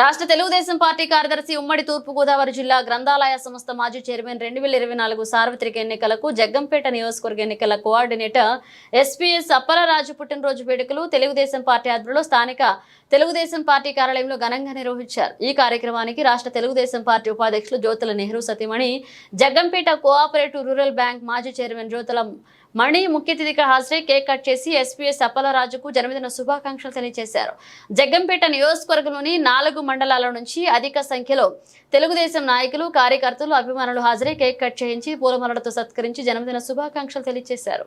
రాష్ట్ర తెలుగుదేశం పార్టీ కార్యదర్శి ఉమ్మడి తూర్పుగోదావరి జిల్లా గ్రంథాలయ సంస్థ మాజీ చైర్మన్ రెండు వేల ఇరవై నాలుగు సార్వత్రిక ఎన్నికలకు జగ్గంపేట నియోజకవర్గ ఎన్నికల కోఆర్డినేటర్ ఎస్పీఎస్ అప్పలరాజు పుట్టినరోజు వేడుకలు తెలుగుదేశం పార్టీ ఆధ్వర్యంలో స్థానిక తెలుగుదేశం పార్టీ కార్యాలయంలో ఘనంగా నిర్వహించారు. ఈ కార్యక్రమానికి రాష్ట్ర తెలుగుదేశం పార్టీ ఉపాధ్యక్షులు జ్యోతుల నెహ్రూ సతీమణి జగ్గంపేట కోఆపరేటివ్ రూరల్ బ్యాంక్ మాజీ చైర్మన్ జ్యోతుల మణి ముఖ్య అతిథిగా హాజరై కేక్ కట్ చేసి ఎస్పీఎస్ అప్పలరాజుకు జన్మదిన శుభాకాంక్షలు తెలియజేశారు. జగ్గంపేట నియోజకవర్గంలోని నాలుగు మండలాల నుంచి అధిక సంఖ్యలో తెలుగుదేశం నాయకులు కార్యకర్తలు అభిమానులు హాజరై కేక్ కట్ చేయించి పూలమాలలతో సత్కరించి జన్మదిన శుభాకాంక్షలు తెలియజేశారు.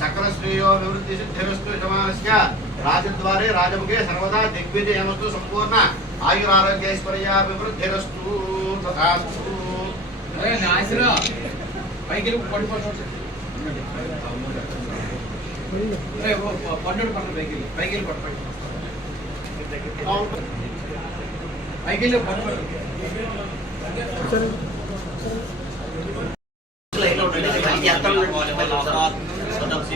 సకలశ్రేయో నివృత్తి సిద్ధిరస్తు సమావేశ రాజద్వారే రాజముఖే సర్వదా దిగ్విజయమస్తు సంపూర్ణ. ఆయురారోగ్యైశ్వర్యా వివృద్ధిరస్తు పైకి పైకి పైకి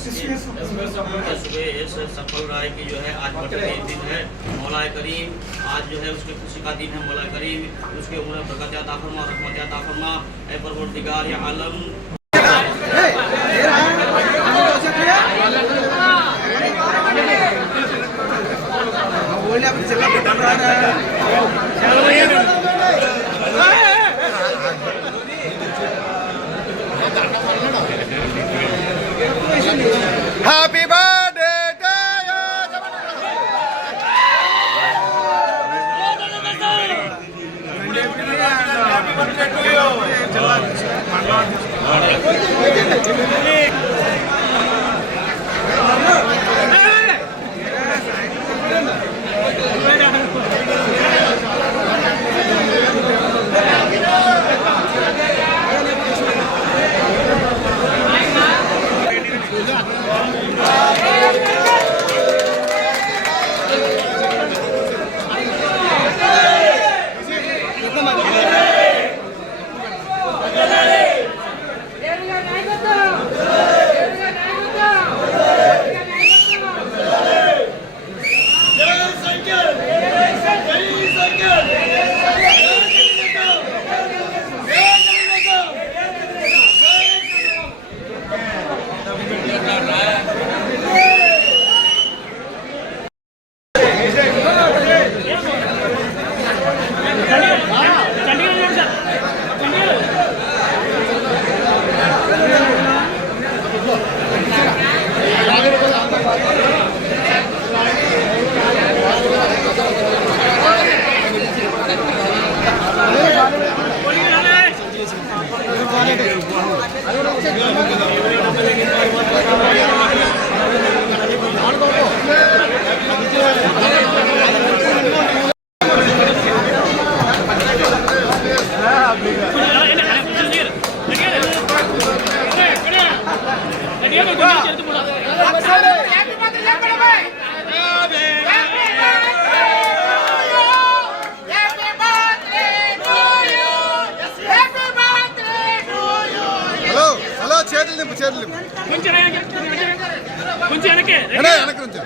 इस सफल रहा है की जो है आज बर्थडे दिन है मौला करीम आज जो है उसके खुशी का दिन है मौला करीम उसके उम्र बरकत फरमा रहमत फरमा ऐ परवरदिगार या आलम 何で燃えてんあれ ಮುಂಚೆ ಮುಂಚೆ